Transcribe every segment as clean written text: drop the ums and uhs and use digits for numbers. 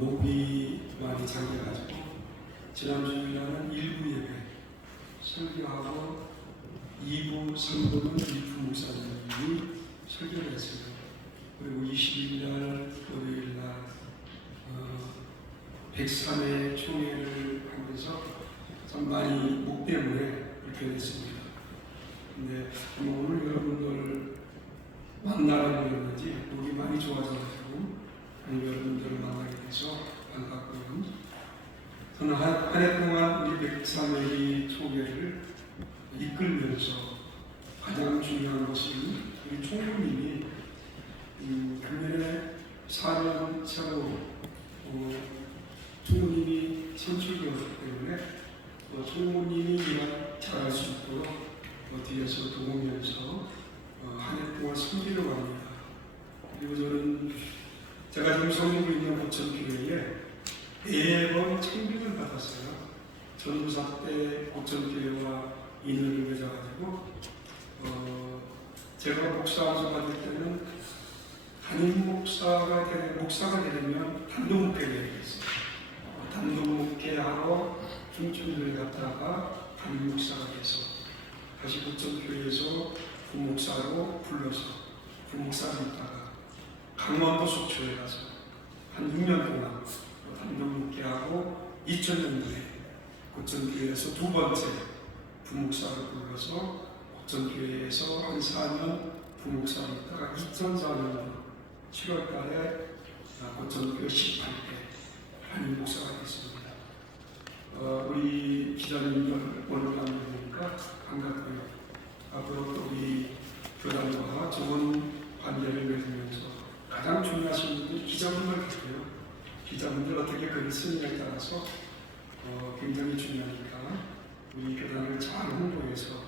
목이 많이 잠겨가지고 지난 주일날은 1부 예배 설교하고 2부, 3부는 이프 목사님이 설교를 했어요. 그리고 20일날 월요일날 103회 총회를 하면서 참 많이 목 때문에 불편했습니다. 근데 오늘 여러분들 만나게 되었는지 목이 많이 좋아져가지고 여러분들을 만나게 돼서 반갑고요. 저는 한 해 동안 우리 103회 총회를 이끌면서 가장 중요한 것은 우리 총무님이 금년에 4년 차로 총무님이 선출되었기 때문에 총무님이 일을 잘할 수 있도록 뒤에서 도우면서 한 해 동안 섬기려고 합니다. 그리고 저는 제가 지금 섬기고 있는 고천교회에 4번 청빙을 받았어요. 전도사 때 고천교회와 인연을 맺어가지고 제가 목사로 받을 때는 담임 목사가 되려면 단독목회를 해야겠어요. 단독목회하러 중춘교회 갔다가 담임 목사가 돼서 다시 고천교회에서 부목사로 불러서 부목사로 있다가 강원도 속초에 가서 한 6년 동안 단독목회하고 2000년도에 고천교회에서 2번째 부목사로 불러서 고천교회에서 한 4년 부목사로 있다가 2004년도 7월달에 고천교회 18대 담임 목사가 됐습니다. 우리 기자님들 오늘 만나보니까 반갑고요. 앞으로 또 우리 교단과 좋은 관계를 맺으면서 가장 중요하신 분이 기자분들 같아요. 기자분들 어떻게 글을 쓰느냐에 따라서 굉장히 중요하니까 우리 교단을 잘 홍보해서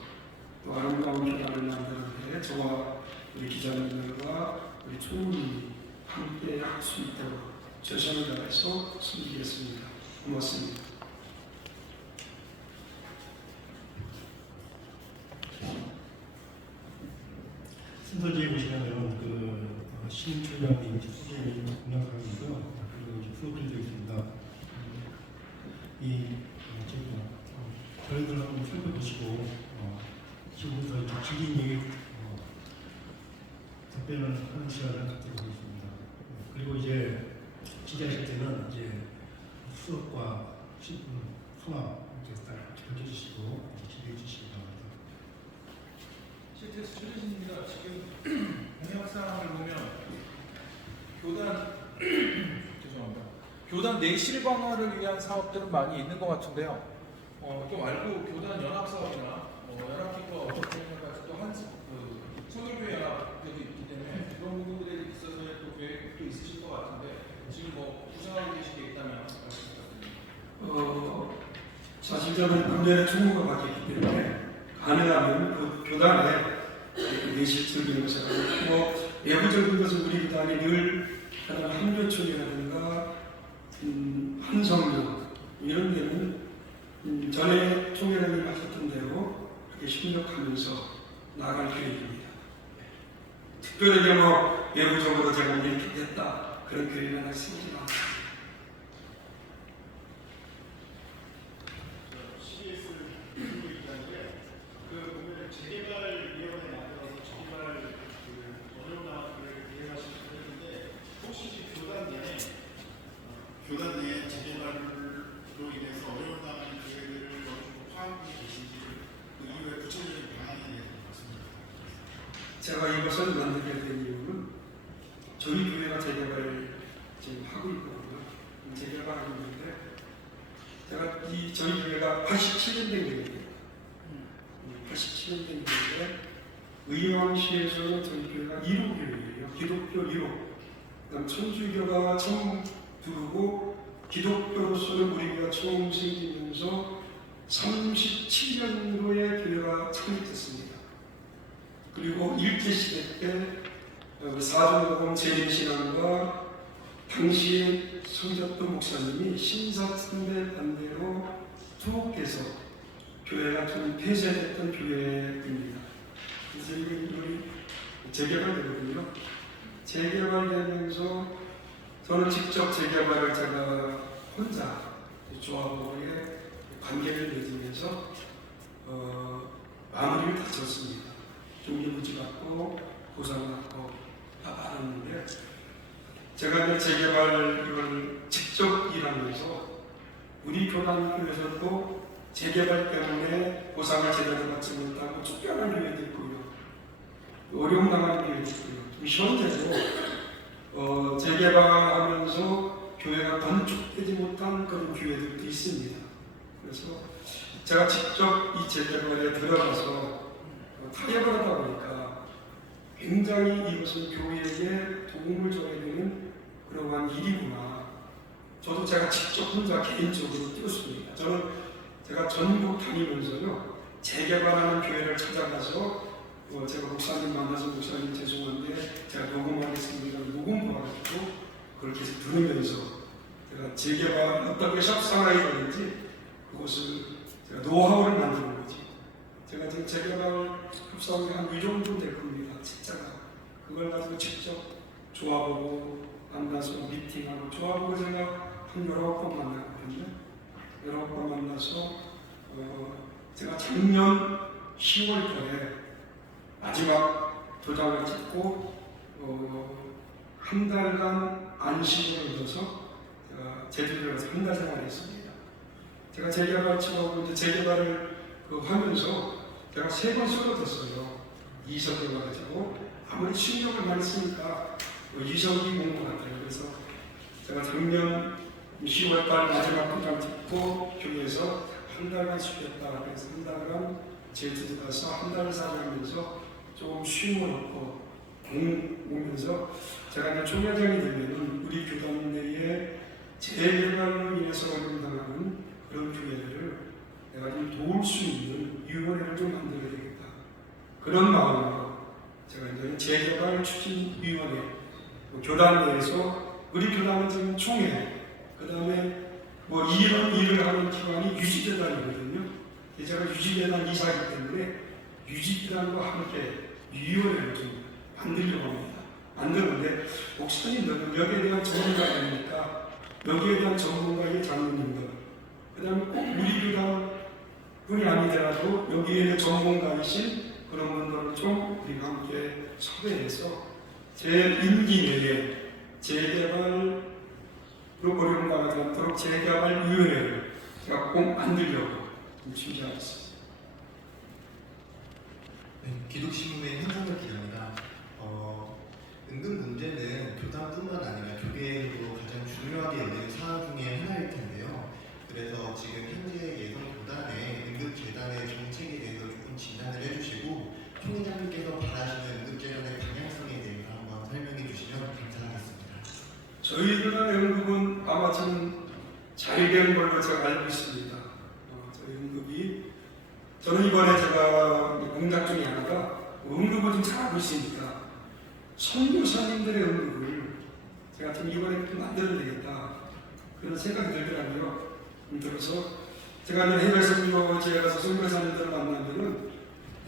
또 아름다운 교단을 만드는데 저와 우리 기자님들과 우리 총무님이 함께 할 수 있도록 최선을 다해서 섬기겠습니다. 고맙습니다. 순서지에 보시면 신초장님 소개를 공략하고요. 그리고 프로필도 있습니다. 저희들 한번 살펴보시고 지금부터 길이 얘기 답변을 하는 시간을 갖도록 하겠습니다. 그리고 이제 기대하실 때는 이제 수업과 통합 이렇게 딱 밝혀주시고 기대해 주시기 바랍니다. CTS 최재진입니다. 지금 동영상을 보면 교단 내 실광화를 위한 사업들은 많이 있는 것 같은데요. 또 말고 교단 연합 사업이나 연합기구와 어떻게까지 또한 선교회 연합들이 있기 때문에 그런 부분들에 있어서의 또 계획도 있으실 것 같은데 지금 구상하고 계신 게 있다면 말씀 부탁드립니다. 사실 저는 금년에 총무가 바뀌었기 때문에 가능하면 그 교단에 내실적인 것을 내부적인 것은 우리 교단이 늘 한교총이라든가 한성교 이런 데는 전에 총회장님 하셨던 대로 그렇게 협력하면서 나갈 계획입니다. 특별하게 내부적으로 제가 이렇게 됐다 그런 계획은 하지 않습니다. 교단 내 재개발로 인해서 어려움 당하는 교회들을 어느 정도 파악하고 계신지 그 이후에 구체적인 방안에 대해서 말씀드립니다. 제가 이것을 만들게 된 이유는 저희 교회가 재개발을 지금 하고 있거든요. 재개발하고 있는데 제가 저희 교회가 87년 된 교회예요. 87년 된 교회인데 의왕시에서는 저희 교회가 1호 교회예요. 기독교 1호. 그다음 천주교가 처음 들어오고 기독교로서는 우리가 처음 생기면서 37년도에 교회가 창립됐습니다. 그리고 일제시대 때 사정복음 재림신앙과 당시에 성적도 목사님이 신사참배 반대로 투옥해서 교회가 좀 폐쇄됐던 교회입니다. 그래서 이게 재개발되거든요. 재개발되면서 저는 직접 재개발을 제가 혼자 조합원의 관계를 맺으면서 마무리를 다 졌습니다. 종료부지 받고 보상받고 다 받았는데 제가 이제 재개발 이걸 직접 일하면서 우리 교단에서도 재개발 때문에 보상을 제대로 받지 못하고 쫓겨난 교회도 있고요. 어려움 당한 교회도 있고요. 현재도 재개발하면서 교회가 건축되지 못한 그런 교회들도 있습니다. 그래서 제가 직접 이 재개발에 들어가서 타협을 하다 보니까 굉장히 이것은 교회에게 도움을 줘야 되는 그러한 일이구나. 저도 제가 직접 혼자 개인적으로 뛰었습니다. 저는 제가 전국 다니면서요 재개발하는 교회를 찾아가서 제가 목사님 만나서 목사님 죄송한데 제가 녹음하겠습니다. 녹음 보아가지고 그걸 계속 들으면서 제가 재개발 어떻게 협상해야 되는지 그것을 제가 노하우를 만드는 거지. 제가 지금 재개발 협상이 한 이 정도 될 겁니다. 진짜가 그걸 가지고 직접 조합하고 만나서 미팅하고 조합하고 제가 한 19번 만났거든요. 19번 만나서 제가 작년 10월달에 마지막 도장을 찍고 한 달간 안식을 얻어서 제가 제주도에 가서 한 달 생활했습니다. 제가 재개발 치고 이제 재개발을 하면서 제가 3번 쓰러졌어요. 이석을 가지고 아무리 신경을 많이 쓰니까 이석이 온 것 같아요. 그래서 제가 작년 10월달 마지막 도장 찍고 교회에서 한 달간 쉬겠다. 그래서 한 달간 제주도 가서 한 달 살면서 조금 쉼을 얻고 오면서 제가 이제 총회장이 되면은 우리 교단 내에 재개발로 인해서 어려움당하는 그런 교회들을 내가 좀 도울 수 있는 위원회를 좀 만들어야 되겠다. 그런 마음으로 제가 이제 재개발 추진위원회 교단 내에서 우리 교단은 지금 총회 그 다음에 이런 일을 하는 기관이 유지재단이거든요. 제가 유지재단 이사이기 때문에 유지재단과 함께 위원회를 좀 만들려고 합니다. 만드는데 목사님들은 여기에 대한 전문가가 아니니까 여기에 대한 전문가의 장로님들 그 다음에 꼭 우리 교단 뿐이 아니더라도 여기에 대한 전문가이신 그런 분들을 좀 우리가 함께 섭외해서 제 임기 내에 재개발로 어려움 당하지 않도록 재개발위원회를 제가 꼭 만들려고 준비하고 있습니다. 네, 기독신문의 현상을 기자입니다. 은근 문제는 교단뿐만 아니라 교계에도 가장 중요하게 여기는 사안 중에 하나일 텐데요. 그래서 지금 현재 예성 교단의 응급재단의 정책에 대해서 조금 진단을 해주시고 총회장님께서 바라시는 응급재단의 방향성에 대해서 한번 설명해 주시면 감사하겠습니다. 저희 교단의 응급은 아마 잘 된 걸로 제가 알고 있습니다. 저희 응급이 저는 이번에 제가 공작 중에 하나가 응급을 좀 잘하고 있으니까 선교사님들의 응급을 제가 좀 이번에 좀 만들어야 되겠다 그런 생각이 들더라고요. 들어서 제가 해외 선교지에 가서 선교사님들을 만나면은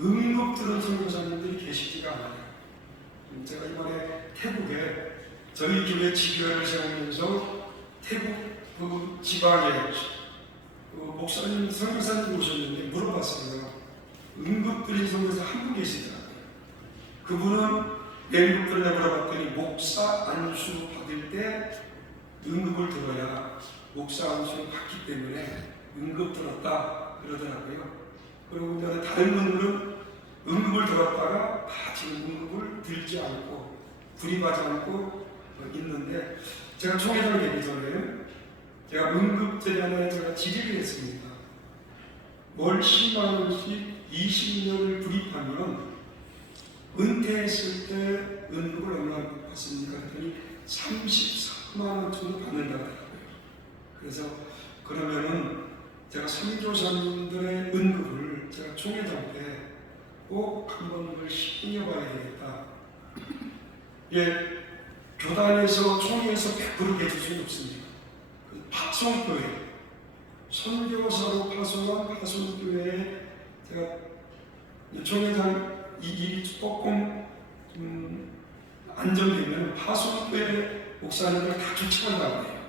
응급 들은 선교사님들이 계시지가 않아요. 제가 이번에 태국에 저희 교회 지교회를 세우면서 태국 그 지방에 목사님, 선교사님 오셨는데 물어봤어요. 응급 들인 선교사 한 분 계시더라고요. 그분은 응급 들려 물어봤더니 목사 안수 받을 때 응급을 들어야 목사 안수를 받기 때문에 응급 들었다 그러더라고요. 그리고 다른 분들은 응급을 들었다가 다 지금 응급을 들지 않고 불입하지 않고 있는데 제가 총회장 되기 전에 제가 응급재단에 제가 질의를 했습니다. 월 10만 원씩 20년을 불입하면 은퇴했을 때 응급을 얼마 받습니까? 그랬더니 33만 원 정도 받는다고 하더라고요. 그래서 그러면은 제가 선교사님들의 응급을 제가 총회장 때 꼭 한번 그걸 시켜봐야 되겠다. 예, 교단에서 총회에서 100% 해줄 수는 없습니다. 파송교회, 선교사로 파송한 파송교회에 제가 총회장 이 일이 조금 안정되면 파송교회 목사님들 다 초청한다고 해요.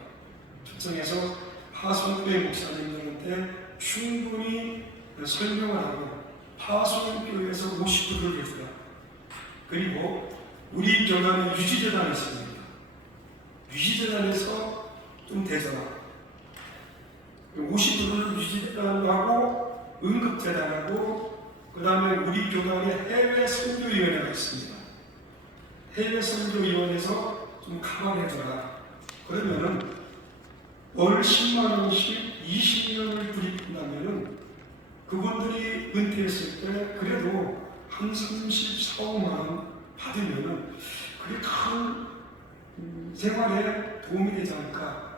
초청해서 파송교회 목사님들한테 충분히 설명을 하고 파송교회에서 50%를 줬어요. 그리고 우리 교단에 유지재단이 있습니다. 유지재단에서 좀 되잖아. 50%를 유지재단으로 하고 응급재단하고 그 다음에 우리 교단에 해외 선교위원회가 있습니다. 해외 선교위원회에서 좀 감안해줘라. 그러면은 월 10만 원씩 20년을 부립한다면은 그분들이 은퇴했을 때 그래도 한 34, 5만 원 받으면은 그게 큰 생활에 도움이 되지 않을까.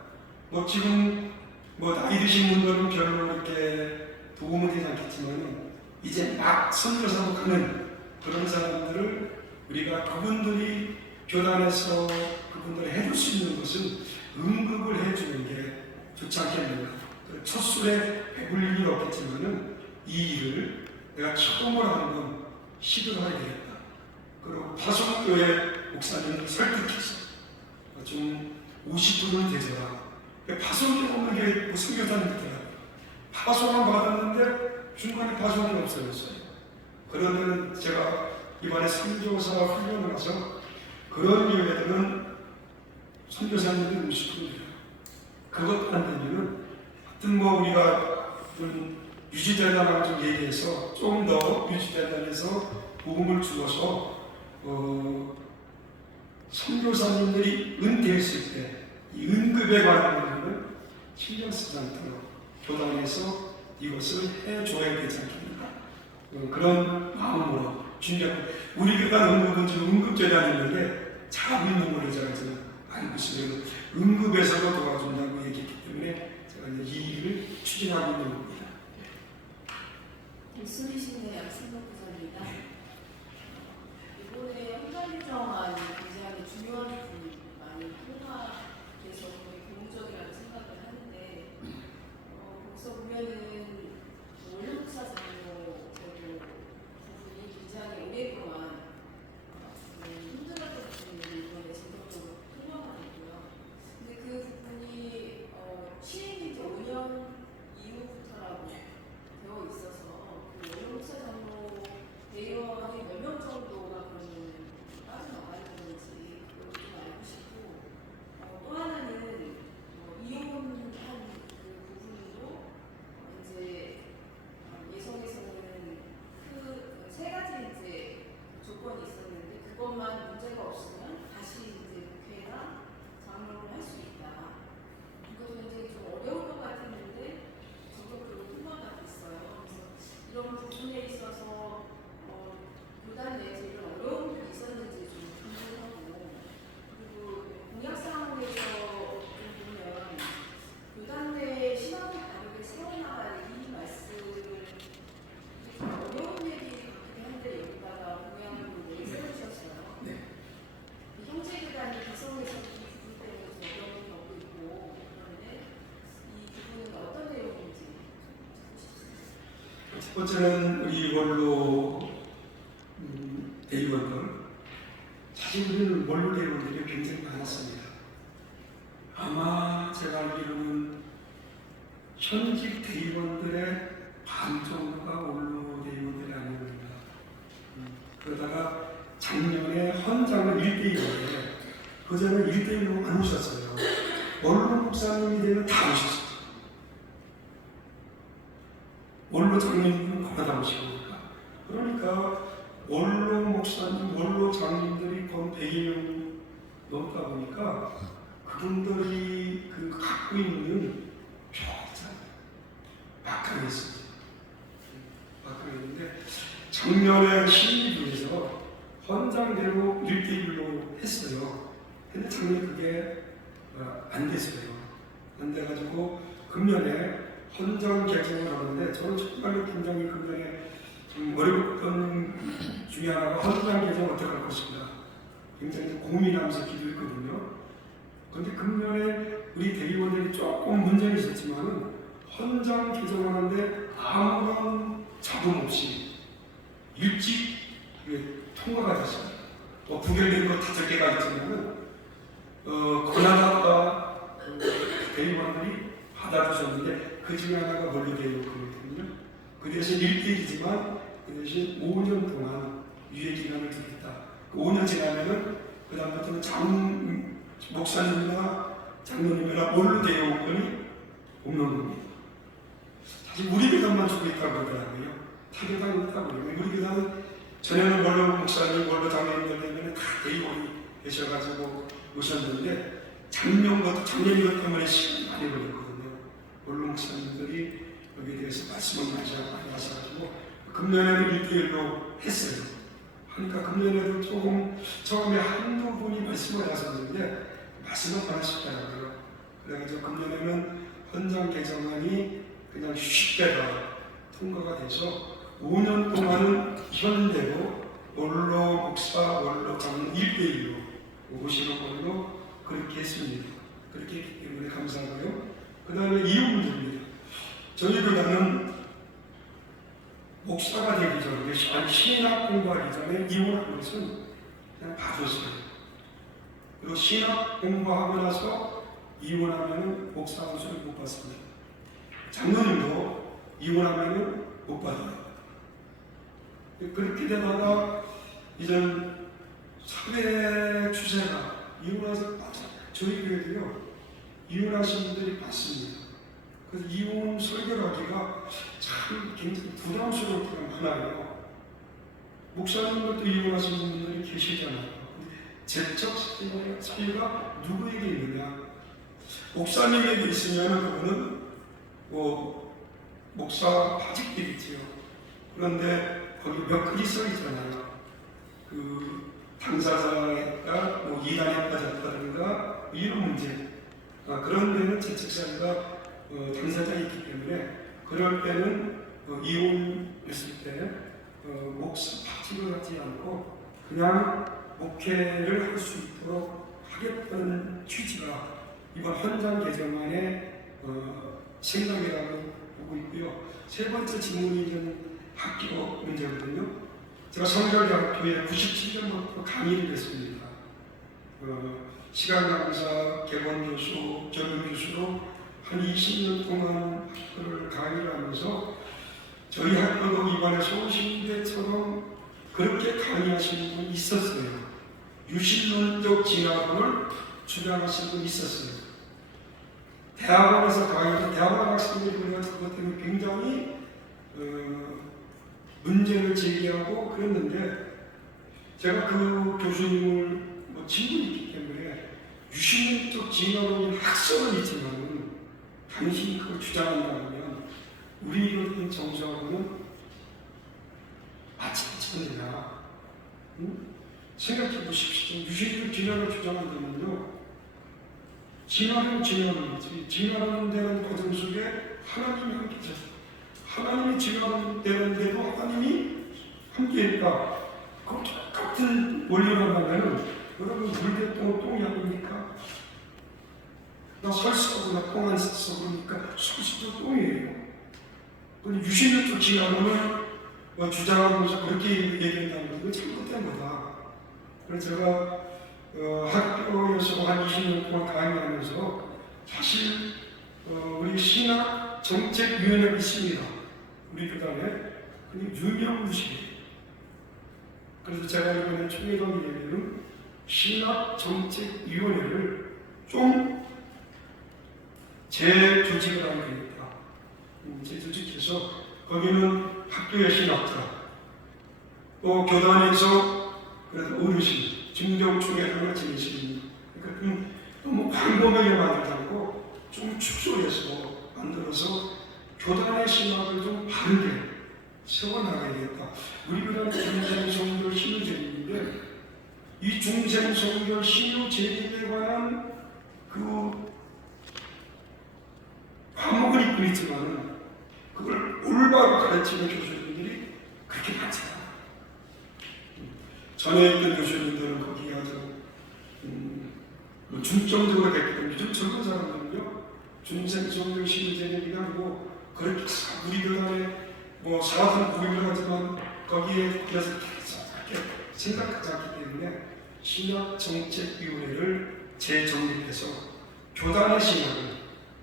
뭐 지금 뭐 나이 드신 분들은 별로 이렇게 도움이 되지 않겠지만 이제 막 선교사로 가는 그런 사람들을 우리가 그분들이 교단에서 그분들이 해줄 수 있는 것은 응급을 해주는 게 좋지 않겠는가. 첫 술에 배불릴 일 없겠지만은 이 일을 내가 처음으로 한번 시도를 하게 되겠다. 그리고 파송교회 목사님을 설득해서 좀 50%를 대줘라. 파송이 없는 게 무슨 교단이더라고요. 파송만 받았는데 중간에 파송이 없어졌어요. 그러면 제가 이번에 선교사 훈련을 해서 그런 교회들은 선교사님들이 50%예요. 그것 안 되면은 하여튼 뭐 우리가 좀 유지재단하고 좀 얘기해서 좀 더 유지재단에서 도움을 주어서 선교사님들이 은퇴했을 때 이 응급에 관한 부분을 신경 쓰지 않도록 교단에서 이것을 해줘야 되지 않겠는가. 그런 마음으로 준비하고 우리 교단 응급은 지금 응급재단이 있는데 잘 있는 걸로 제가 지금 알고 있으면 응급에서도 도와준다고 얘기했기 때문에 제가 이제 이 일을 추진하고 있는 겁니다. 말씀이신데 양승복 부장입니다. 이번에 헌장규정안이 굉장히 중요한 부분이 많이 통과돼서 거의 고무적이라는 생각을 하는데 거기서 보면은 원로목사 장로 부분이 굉장히 오랫동안 힘들었던 부분이 이번에 제도적으로 통과가 됐고요. 근데 그 부분이 시행된 지 5년 이후부터라고 되어 있어서 그 원로목사 장로 대의원이 몇 명 정도가 그러면 빠져나가야 되는지 그걸 좀 알고 싶고 또 하나는 이혼한 그 부분도 이제 예성에서는 그 세 가지 이제 조건이 있었는데 그것만 문제가 없으면 다시 이제 국회나 장로를 할 수 있다. 이거 굉장히 좀 어려울 것 같았는데 적극적으로 통과가 됐어요. 그래서 이런 부분에 있어서 교단 내에서 이런 어려움이 있었는지 좀 궁금하고 그리고 공약사항에서 좀 보면 교단 내 신앙을 다르게 세워나갈 이 말씀을 좀 어려운 얘기 같긴 한데 여기다가 공약을 세우셨어요. 네. 형제교단이 구성에서 이 부분 때문에 좀 어려움을 겪고 있고 그런데 이 부분은 어떤 내용인지 첫 번째는 우리 원로 대의원들 사실 우리는 원로 대의원들이 굉장히 많았습니다. 아마 제가 알기로는 현직 대의원들의 반 정도가 원로 대의원들이 아니었는가. 그러다가 작년에 헌장을 1대1인데 그전에 1대1로 안 오셨어요. 원로 목사님이 되면 다 오셨어요. 원로 장로님은 거의 오시니까. 그러니까 원로 목사님, 원로 장로님들이 거의 100여 명 넘다 보니까 그분들이 그 갖고 있는 표가 막강했습니다. 막강했는데 작년에 심의부에서 헌장대로 1대1로 했어요. 근데 작년에 그게 안 됐어요. 안 돼가지고 금년에 헌장 개정을 하는데 저는 정말로 굉장히 좀 어려웠던 중에 하나가 헌장 개정 어떻게 할 것인가 굉장히 고민하면서 기도했거든요. 그런데 금년에 우리 대의원들이 조금 문제는 있었지만 헌장 개정하는데 아무런 잡음 없이 일찍 통과가 됐어요. 부결된 거 5개가 있지만 고난받다 대의원들이 받아주셨는데 그 중에 하나가 뭘로 되어 있거든요. 그 대신 1대1이지만 그 대신 5년 동안 유예 기간을 두겠다. 5년 지나면은 그 다음부터는 목사님이나 장로님이나 뭘로 되어 온 건이 없는 겁니다. 사실 우리 교단만 주겠다고 그러더라고요. 타교단은 있다고 그래요. 우리 교단은 전에는 원로 목사님, 원로 장로님들 되면 다 대의원이 계셔가지고 오셨는데 작년 것 때문에 시간이 많이 걸렸거든요. 원로 목사님들이 여기에 대해서 말씀을 많이 하셔가지고 금년에는 1대1로 했어요. 하니까 금년에도 조금 처음에 한두 분이 말씀을 하셨는데 말씀을 안 하셨더라고요. 그래서 금년에는 헌장 개정안이 그냥 쉽게 다 통과가 돼서 5년 동안은 현대로 원로 목사, 원로 장로 1대1로 오시는 걸로 그렇게 했습니다. 그렇게 했기 때문에 감사하고요. 그 다음에 이혼 문제입니다. 저희 교단은 목사가 되기 전에, 신학 공부하기 전에 이혼한 것은 그냥 봐줬어요. 그리고 신학 공부하고 나서 이혼하면 목사 혼수를 못 받습니다. 장로님도 이혼하면 못 받아요. 그렇게 되다가 이젠 사회 추세가 이혼해서 저희 교회도요 이혼하신 분들이 많습니다. 그래서 이혼 설교하기가 참 굉장히 부담스러울 때가 많아요. 목사님들도 이혼하신 분들이 계시잖아요. 제적 사유가 누구에게 있느냐? 목사님에게 있으면 그분은 목사 파직되겠지요. 그런데 거기 몇 글이 써 있잖아요. 그 당사자가 이단에 빠졌다든가 이런 문제. 그런 데는 재책사유가 당사자가 있기 때문에 그럴 때는 이혼했을 때 목사 파직을 하지 않고 그냥 목회를 할 수 있도록 하겠다는 취지가 이번 헌장 개정안의 생각이라고 보고 있고요. 세 번째 질문이 이제는 학교 문제거든요. 제가 성결대학교에 97년부터 강의를 했습니다. 시간강사, 개원교수, 전문교수로 한 20년 동안 학교를 강의를 하면서 저희 학교도 이번에 소신대처럼 그렇게 강의하시는 분이 있었어요. 유신론적 진화론을 주장하시는 분이 있었어요. 대학원에서 강의하는 대학원 학생들이 보면 그것 때문에 굉장히 문제를 제기하고 그랬는데 제가 그 교수님을 친분이 있기 때문에 유신론적 진화론인 학설은 있지만 당신이 그걸 주장한다면 우리 교인 정서하고는 맞지 않느냐. 생각해 보십시오. 유신론적 진화를 주장한다면요. 진화는 진화론이지. 진화론되는 과정 속에 하나님이 함께 계셔요. 하나님이 진화되는데도 하나님이 함께니까 그 똑같은 원리로 하면 여러분 물대 똥이 아닙니까? 나 설사고 나 똥 안 쌌어 그러니까 설사도 똥이에요. 근데 유신론적 진화론을 주장하면서 그렇게 얘기한다는 건 잘못된 거다. 그래서 제가 학교에서 한 20년 동안 강의하면서 사실 우리 신학 정책위원회가 있습니다. 우리 교단에 유명무실이에요. 그래서 제가 이번에 총회장 얘기는 신학 정책위원회를 좀 재조직을 하게 되겠다. 재조직해서 거기는 학교의 신학자, 또 교단에서 그래서 어르신, 중정총회장을 지내시는 그러니까 너무 광범위하게 만들지 않고 좀 축소해서 만들어서 교단의 신학을 좀 바르게 세워나가야겠다. 우리 교단은 중생성결 신유제립인데 이 중생성결 신유제립에 관한 그 과목은 있고 있지만 그걸 올바로 가르치는 교수님들이 그렇게 많지 않아요. 전에 있던 교수님들은 거기에 아주 중점적으로 됐기 때문에 좀 젊은 사람들은요 중생성결 신유제립이나 그렇게 우리 교단에 사업은 보이긴 하지만 거기에 그래서 이렇게 생각하지 않기 때문에 신학정책위원회를 재정립해서 교단의 신학을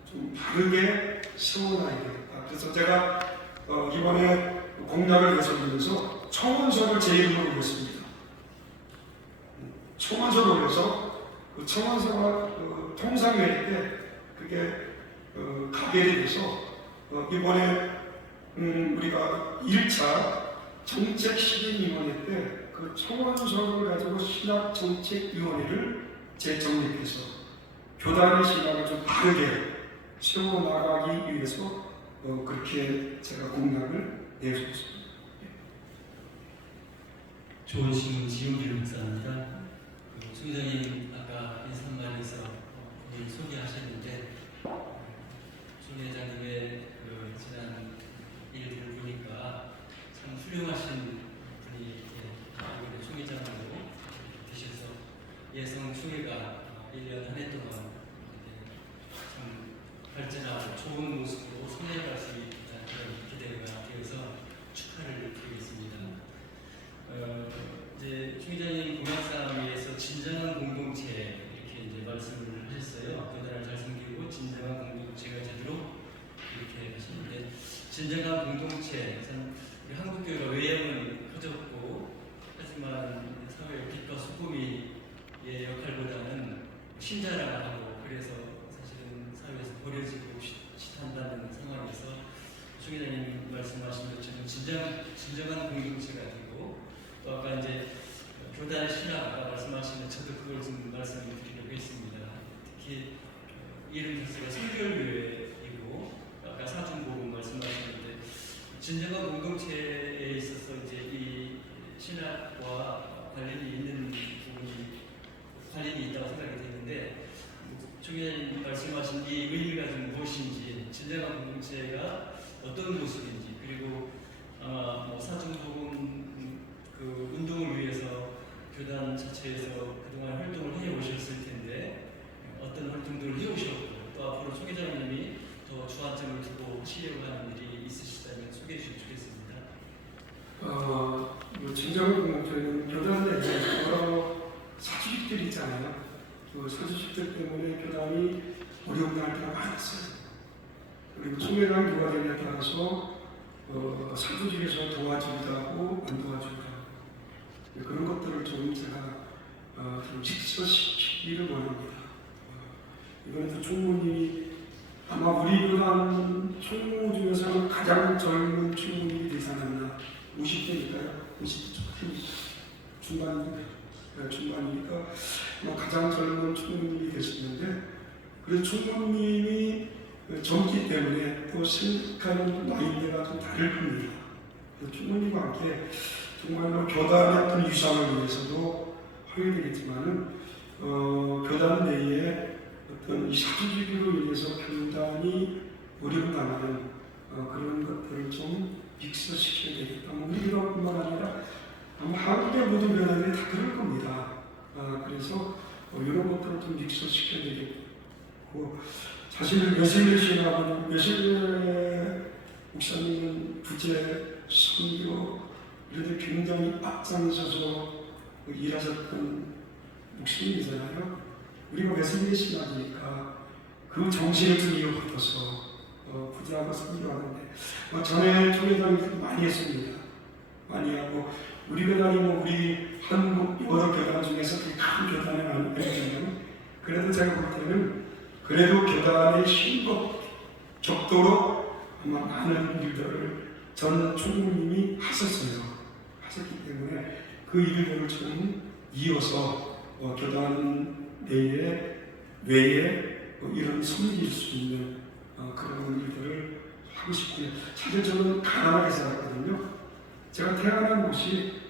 좀 바르게 세워놔야 되겠다. 그래서 제가 이번에 공약을 내세우면서 청원서를 제 이름으로 올렸습니다. 청원서를 올려서 그 청원서가 통상회의 때 그게 가결이 돼서 이번에 우리가 1차 정책실행위원회 때 그 청원서를 가지고 신학정책위원회를 재정립해서 교단의 신학을 좀 바르게 세워나가기 위해서 그렇게 제가 공약을 내세웠습니다. 좋은 신문 지용길 목사입니다. 송 회장님 아까 인사말에서 오늘 소개하셨는데 송 회장님의 지난 일들을 보니까 참 훌륭하신 분이 이렇게 송 회장으로 계셔서 예성 총회가 1년 한 해 동안 참 발전하고 좋은 모습으로 성장할 수 있다는 그런 기대가 되어서 축하를 드리겠습니다. 이제 송 회장님 공약사항 위해서 진정한 공동체 이렇게 이제 말씀을 하셨어요. 교단을 잘 섬기고 진정한 공동체가 되도록 이렇게 하시는데 진정한 공동체 참 우리 한국교회가 외형은 커졌고 하지만 사회의 빛과 소금이의 역할보다는 신자라고 그래서 사실은 사회에서 버려지고 시탄다는 상황에서 송 회장님 말씀하신 것처럼 진정한 공동체가 되고 또 아까 이제 교단의 신학 아까 말씀하신 저도 그걸 좀 말씀을 드리려고 했습니다. 특히 이름 자체가 성결교회이고 아까 사중복음 말씀하셨는데 진정한 공동체에 있어서 이제 이 신학과 관련이 있는 부분이 관련이 있다고 생각이 되는데 송 회장님 말씀하신 이 의미가 좀 무엇인지 진정한 공동체가 어떤 모습인지 그리고 아마 뭐 사중복음 그 운동을 위해서 교단 자체에서 그동안 활동을 해오셨을 텐데 어떤 활동들을 해오셨고 또 앞으로 송 회장님이 더 주안점을 두고 하시려고 하는 일이 있으시다면 소개해 주시면 좋겠습니다. 진정한 공동체는 교단 내에 여러 사주직들이 있잖아요. 그 사주직들 때문에 교단이 어려운 날때가 많았어요. 그리고 송 회장 교화됨에 따라서 사주직에서 도와주기도 하고 안 도와주기도 하고 그런 것들을 좀 제가 좀 직서시키기를 원합니다. 이번에도 총무님이 아마 우리 교단 총무 중에서는 가장 젊은 총무님이 되지 않았나. 50대니까요. 50대 중반이니까 아마 가장 젊은 총무님이 되시는데 그래서 총무님이 젊기 때문에 또 생각하는 나이대가 좀 다를 겁니다. 총무님과 함께 정말로 교단의 어떤 유상을 위해서도 하게 되겠지만은 교단 내에 어떤 이 사주주의로 인해서 교단이 어려운 나라는 그런 것들을 좀 익숙시켜야 되겠다. 우리 교단뿐만 아니라 아마 한국의 모든 교단들이 다 그럴 겁니다. 그래서 이런 것들을 좀 익숙시켜야 되겠고 사실 여실례 신학은 여실례 목사님은 부재, 선교 이런 데 굉장히 앞장서서 일하셨던 목사님이잖아요. 우리가 여실례 신학이니까 그 정신을 좀 이어받아서 부재하고 선교하는데 전에 총회장이 많이 했습니다. 많이 하고 우리 교단이 우리 한국 여러 교단 중에서 큰 교단에 많이 배우면 그래도 제가 볼 때는 그래도 교단의 신법 격도로 아마 많은 일들을 전 총무님이 하셨기 때문에 그 일들을 좀 이어서 교단 내에 외에 이런 섬길 수 있는 그런 일들을 하고 싶고요. 사실 저는 가난하게 살았거든요. 제가 태어난 곳이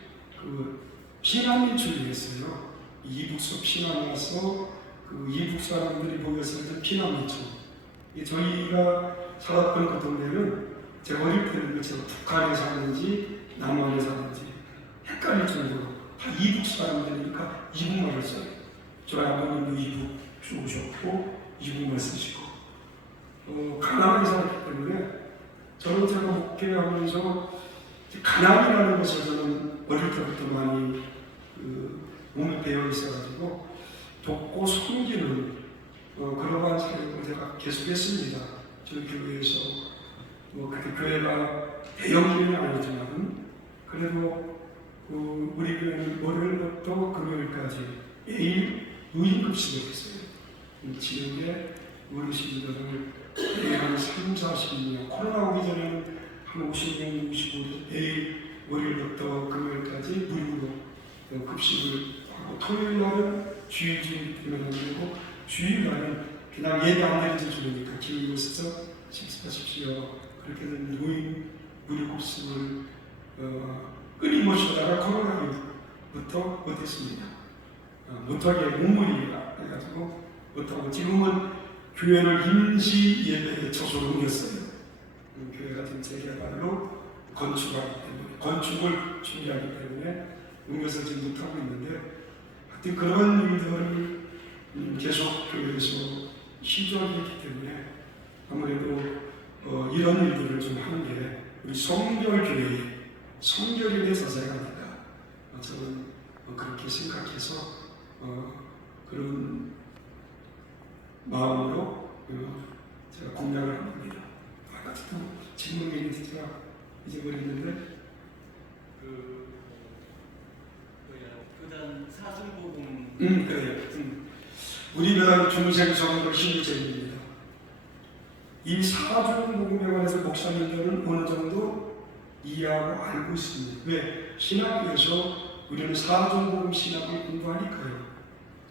그 피난민촌 이었어요. 이북서 피난 와서 그 이북 사람들이 모여서 피난민촌. 저희가 살았던 그 동네는 제가 어릴 때는 제가 북한에 사는지 남한에 사는지 헷갈릴 정도로 다 이북 사람들이니까 이북말을 써요. 저희 아버님도 이북 주우셨고 이북말 쓰시고 가난하게 살았기 때문에 저는 제가 목회하면서 가난이라는 것을 저는 어릴 때부터 많이 몸에 배어 있어가지고 돕고 섬기는 그러한 사역을 제가 계속했습니다. 저희 교회에서 그때 교회가 대형교회는 아니지만 그래도 우리 교회는 월요일부터 금요일까지 매일 노인급식을 했어요. 지역에 어르신들을 매일 한 3, 40명, 코로나 오기 전에는 한 50명, 55명 매일 월요일부터 금요일까지 무료로 급식을 하고, 토요일 날은 주일주일 때문에 되고, 주일 날은 그냥 예배 안 드리지 주니까 기회 있어서 식사하십시오. 그렇게 된 노인 무료급식을 끊임없이 하다가 코로나부터 못했습니다. 못하게 몸무리 해가지고 못하고, 지금은 교회를 임시 예배 처소로 옮겼어요. 교회가 지금 재개발로 건축하기 때문에, 건축을 준비하기 때문에 옮겨서 지금 못하고 있는데, 하여튼 그런 일들을 계속 교회에서 시도하기 했기 때문에 아무래도 이런 일들을 좀 하는 게 우리 성결교회의 성결에 대해서 제가 아닐까, 저는 그렇게 생각해서 그런 마음으로 제가 공략을 합니다. 아까 또 질문이 제가 잊어버렸는데 교단 사중복음. 그래요. 우리 교단 중생성도 12절입니다. 이 사중복음에 관해서 목사님들은 어느 정도 이해하고 알고 있습니다. 왜? 신학교에서 우리는 사중복음 신학을 공부하니까요.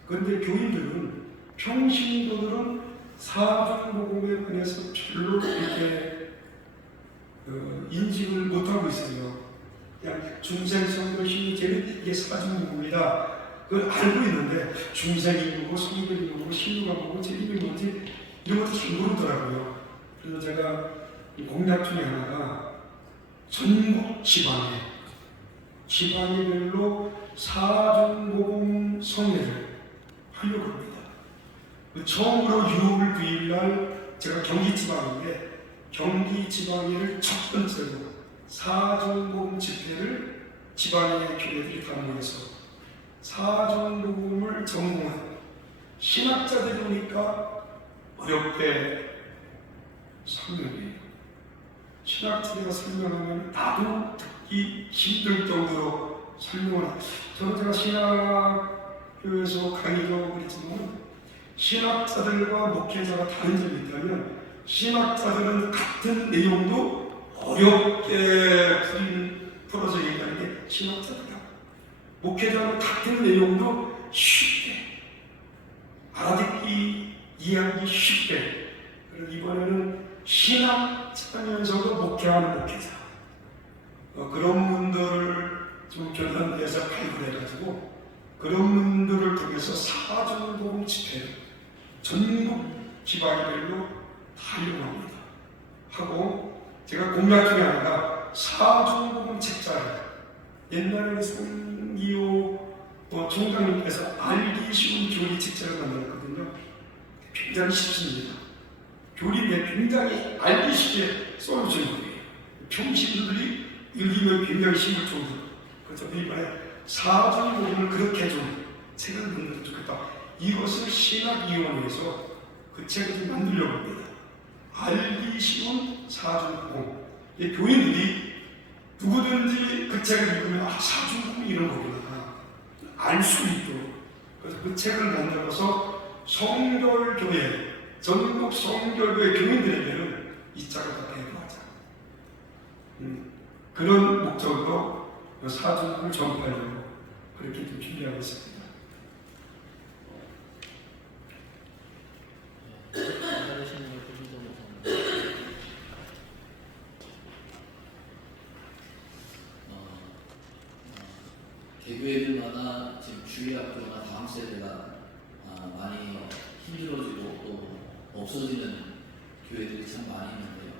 그런데 교인들은, 평신도들은 사중복음에 관해서 별로 이렇게 인식을 못하고 있어요. 그냥 중생성도 신유제는 이게 사중복음이다. 그걸 알고 있는데 중생이 뭐고 성결이 뭐고 신유가 뭐고 책임이 뭔지 이런 것도 잘 모르더라고요. 그래서 제가 공략 중에 하나가 전국 지방별로 사중복음 성례를 하려고 합니다. 처음으로 6월 9일 날 제가 경기 지방인데, 경기 지방회를 첫 번째로 사중복음 집회를 지방의 교회들이 다 모여서 사중복음을 전공한 신학자들이 오니까 어렵게 설명해요. 신학자가 설명하면 나도 듣기 힘들 정도로 설명을 해요. 제가 신학교에서 강의도 그랬지만 신학자들과 목회자가 다른 점이 있다면, 신학자들은 같은 내용도 어렵게 풀어서 얘기하는 게 신학자들이다. 목회자는 같은 내용도 쉽게 알아듣기, 이해하기 쉽게. 그래서 이번에는 신학자면서도 목회하는 목회자, 그런 분들을 좀 교단 내에서 발굴해가지고 그런 분들을 통해서 사중복음 집회를 전국 지방별로 다 하려고 합니다. 하고, 제가 공략 중에 하나가 사중복음 책자를, 옛날에 송기호 총장님께서 알기 쉬운 교리 책자를 만들었거든요. 굉장히 쉽습니다. 교리인데 굉장히 알기 쉽게 써주신 거예요. 평신도들이 읽으면 굉장히 힘을 줍니다. 그래서 이번에 사중복음을 그렇게 좀 책을 만들면 좋겠다. 이것을 신학위원회에서 그 책을 좀 만들려고 합니다. 알기 쉬운 사중복음. 교인들이 누구든지 그 책을 읽으면 사중복음이 이런 거구나 알 수 있도록. 그래서 그 책을 만들어서 성결교회, 전국 성결교회 교인들에게는 이 책을 다 배포하자. 그런 목적으로 사중복음을 전파하려고 그렇게 좀 준비하고 있습니다. 개교회들마다 지금 주일학교나 다음 세대가 많이 힘들어지고 또 없어지는 교회들이 참 많이 있는데요.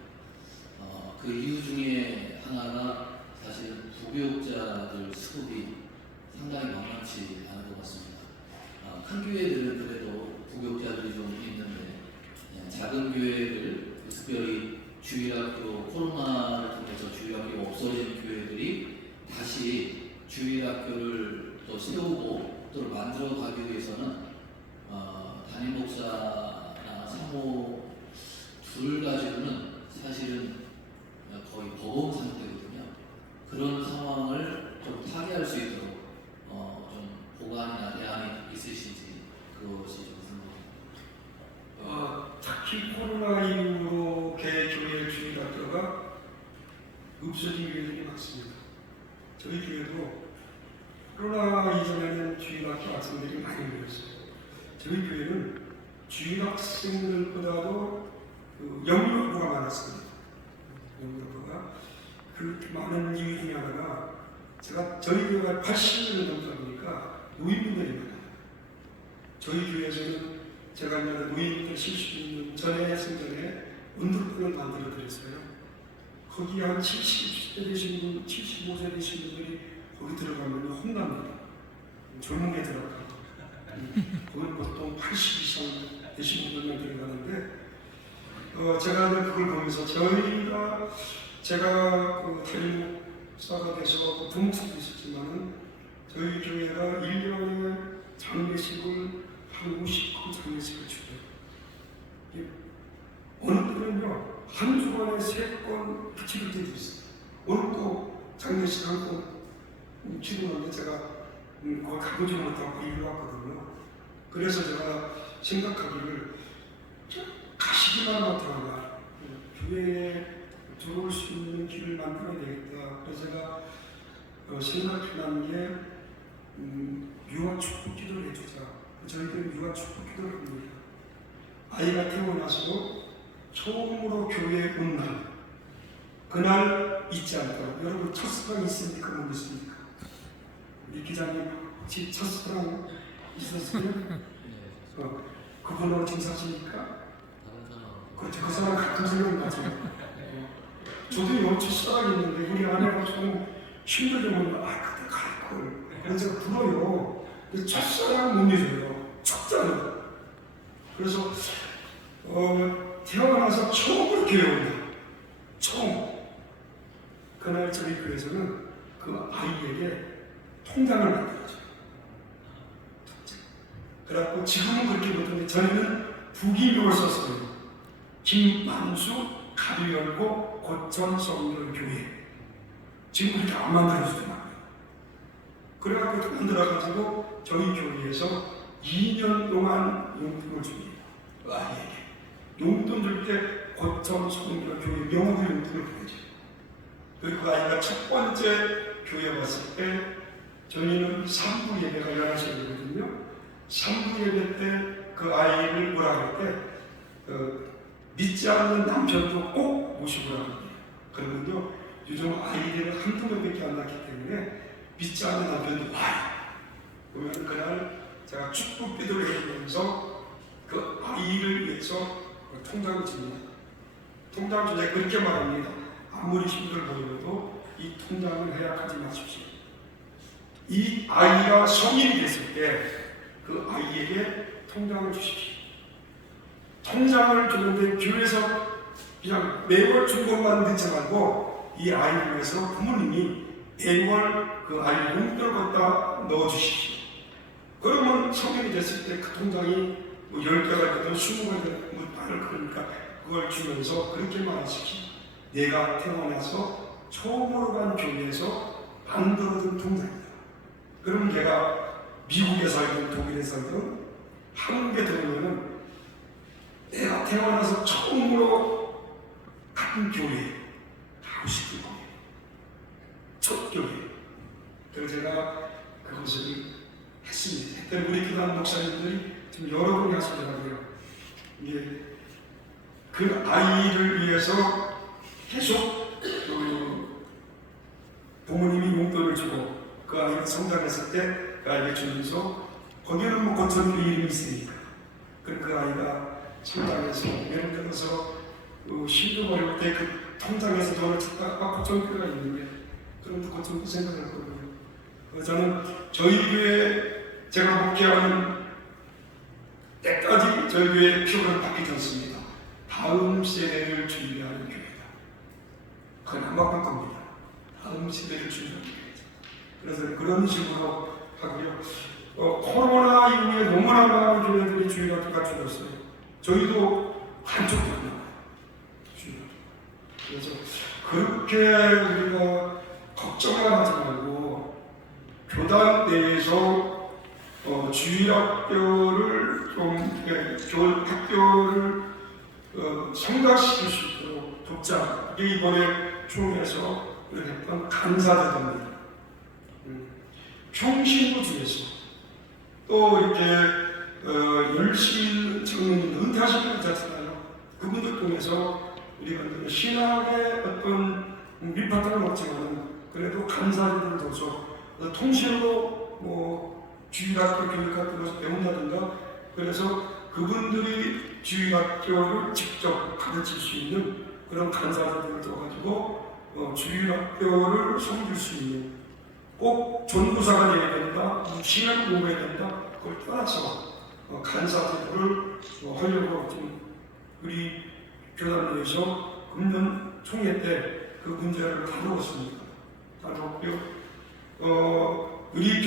그 이유 중에 하나가 사실 부교육자들 수급이 상당히 만만치 않은 것 같습니다. 큰 교회들은 그래도 부교육자들이 좀 있는데, 작은 교회들, 특별히 주일학교, 코로나를 통해서 주일학교가 없어진 교회들이 다시 주일학교를 또 세우고 또 만들어 가기 위해서는 담임 목사나 사모 둘 가지고는 사실은 거의 버거운 상태거든요. 그런 상황을 좀 타개할 수 있도록 좀 보관이나 대안이 있으신지 그것이 좀 궁금합니다. 특히 코로나 이후로 개교회 주일학교가 없어진 교회들이 많습니다. 저희 교회도 코로나 이전에는 주일학교 학생들이 많이 모였어요. 저희 교회는 주일학생들보다도 영유학부가 많았습니다. 영유학부가 그 많은 이유 중에 하나가 저희 교회가 80년 넘다 보니까 노인분들이 많아요. 저희 교회에서는 제가 이제 노인들 70년 전에 생전에 운동권을 만들어 드렸어요. 거기 한 70대 되신 분, 75세 되신 분들이 거기 들어가면 혼납니다. 젊은 게 들어가. 거기 보통 80 이상 되신 분들만 들어가는데 제가 이제 그걸 보면서 제가 그 담임 목사가 돼서 부목사도 있었지만은 저희 교회가 1년에 장례식을 한 50건 장례식을 주고요. 어느 때는요 한 주간에 3건 치를 때도 있어요. 오늘 또 장례식 한 건 치고 나는데 제가 거기 가보지 못하고 일로 왔거든요. 그래서 제가 생각하기를 가시기만 못하나 교회에 들어올 수 있는 길을 만들어야 되겠다. 그래서 제가 생각난 게 유아 축복 기도를 해주자. 저희들은 유아 축복 기도를 합니다. 아이가 태어나서 처음으로 교회에 온 날, 그날 잊지 않고 여러분 첫사랑 있습니까? 못 있습니까? 우리 기자님 혹시 첫사랑 있었으면 그분하고 지금 사십니까? 그렇죠. 그 사람 가끔 생각나죠. 저도 요 첫사랑이 있는데 우리 아내가 좀 힘들게 보면 그때 갈걸. 그래서 불어요. 첫사랑 못 잊어요. 첫사랑. 그래서 태어나서 처음으로 교회 온다. 처음. 그날 저희 교회에서는 그 아이에게 통장을 만들어줘요. 그래갖고 지금은 그렇게 못하는데 전에는 부기명을 썼어요. 김만수 가루 열고 고천 성결교회. 지금 그렇게 안 만들어주더라고요. 그래갖고 만들어가지고 저희 교회에서 2년 동안 용돈을 줍니다. 아이에게. 용돈 줄 때 고천 성결교회 명부 용돈을 보내줘요. 그리고 그 아이가 첫 번째 교회 왔을 때 저희는 3부 예배가 11시에 되거든요. 3부 예배 때 그 아이를 뭐라 할 때 믿지 않는 남편도 꼭 모시고 합니다. 그러면요 요즘 아이들은 한두 명밖에 안 낳기 때문에 믿지 않는 남편도 와요. 그러면 그날 제가 축복 기도를 해주면서 그 아이를 위해서 통장을 줍니다. 통장을 주자 그렇게 말합니다. 아무리 힘들 보여도 이 통장을 해약하지 마십시오. 이 아이가 성인이 됐을 때 그 아이에게 통장을 주십시오. 통장을 주는데 교회에서 그냥 매월 준 것만 넣지 말고 이 아이를 위해서 부모님이 매월 그 아이 용돈을 갖다 넣어주십시오. 그러면 성인이 됐을 때 그 통장이 뭐 10개가 되든 20개가 되든 뭐 말을 그러니까 그걸 주면서 그렇게 말하십시오. 내가 태어나서 처음으로 간 교회에서 만들어둔 통장이다. 그럼 내가 미국에 살든 독일에 살든 한국에 들어오면은 내가 태어나서 처음으로 간 교회, 가고 싶은 교회, 첫 교회. 그래서 제가 그것을 했습니다. 그때 우리 교단 목사님들이 지금 여러 분이 하시더라고요. 이게 그 아이를 위해서 계속 부모님이 용돈을 주고 그 아이가 성장했을 때 그 아이에게 주면서 거기는 뭐 고천교 이름이 있으니까 그 아이가 성장해서 예를 들어서 신도 어릴 때 그 통장에서 돈을 찾다가 고천교가 있는데 그럼 고천교 생각할 거고요. 저는 저희 교회 제가 목회하는 때까지 저희 교회 표를 바뀌지 않습니다. 다음 세대를 준비하는 교회다. 그건 안 바꿀 겁니다. 다음 세대를 준비하는 교회다. 그래서 그런 식으로 하고요. 코로나 이후에 너무나 많은 교회들이 주일학교가 줄었어요. 저희도 한쪽 나와요. 그래서 그렇게 우리가 걱정을 하지 말고 교단 내에서 주일학교를 좀 학교를 성각시킬 수 있도록 돕자. 이게 이번에 총회에서 했던 간사제도입니다. 평신도 중에서 또 이렇게 열심히 청년이 은퇴하신 분들 있잖아요. 그분들 통해서 우리가 신학의 어떤 밑바탕을 먹지만 그래도 간사제도를 둬서 통신으로 주일학교 교육학교에서 배운다든가 그래서 그분들이 주일학교를 직접 가르칠 수 있는 그런 간사제도를 둬가지고 주일학교를 섬길 수 있는 꼭 전도사가 되어야 된다, 신학 공부해야 된다 그걸 떠나서 간사제도를 하려고 지금 우리 교단 내에서 금년 총회 때 그 문제를 다루었습니다. 다루었고요. 우리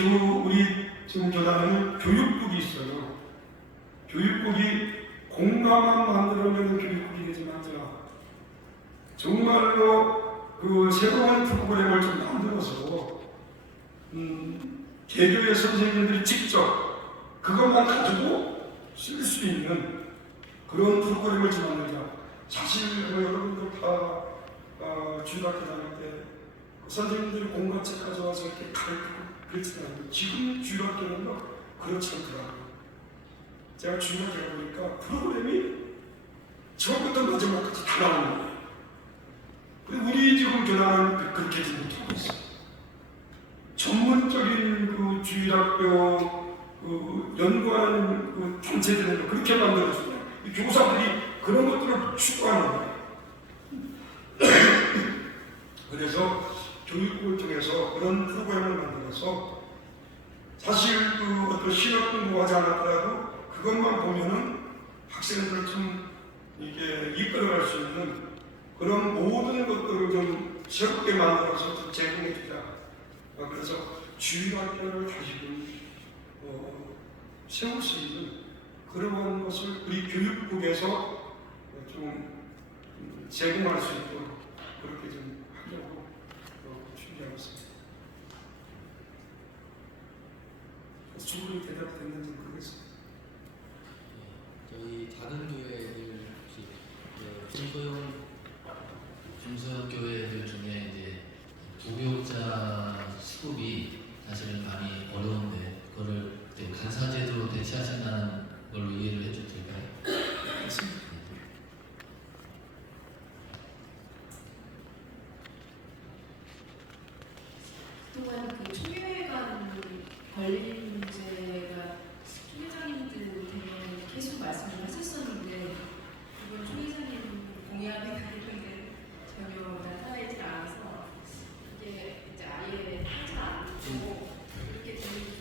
지금 교단은 교육국이 있어요. 교육국이 공감만 만들어내는 교육국이 되지 않더라. 정말로 그 새로운 프로그램을 좀 만들어서 개교의 선생님들이 직접 그것만 가지고 쓸 수 있는 그런 프로그램을 좀 만들자. 사실 여러분들 다 주일학교 다닐 때 선생님들이 공부책 가져와서 이렇게 가르치고 그랬잖아요. 지금 주일학교는 그렇지 않더라고요. 제가 주일학교 가보니까 프로그램이 처음부터 마지막까지 다 나오는 거예요. 근데 우리 지금 교단은 그렇게 하지 못하고 있어요. 전문적인 그 주일학교 연구하는 그 단체들은 그렇게 만들어주잖아요. 교사들이 그런 것들을 추구하는 거예요. 그래서 교육국을 통해서 그런 프로그램을 만들어서 사실 그 어떤 신학 공부하지 않았더라도 그것만 보면은 학생들을 좀 이게 이끌어갈 수 있는 그런 모든 것들을 좀 새롭게 만들어서 좀 제공해 주자. 그래서 주일학교를 다시금 세울 수 있는 그러한 것을 우리 교육국에서 좀 제공할 수 있도록 그렇게 좀 하려고 준비하고 있습니다. 충분히 대답됐는지 모르겠습니다. 저희 다른 교회들 중소형 교회들 중에 이제 부교육자 수급이 사실은 많이 어려운데 그거를 간사제도로 대체하신다는 걸로 이해를 해도 될까요? 맞습니다. 그동안 그 총회관 관리 문제가 총회장님들한테 계속 말씀을 하셨었는데 이번 총회장님 공약에 대해서는 전혀 나타나지 않아서 이게 이제 아예 하지 않고 그렇게 되는지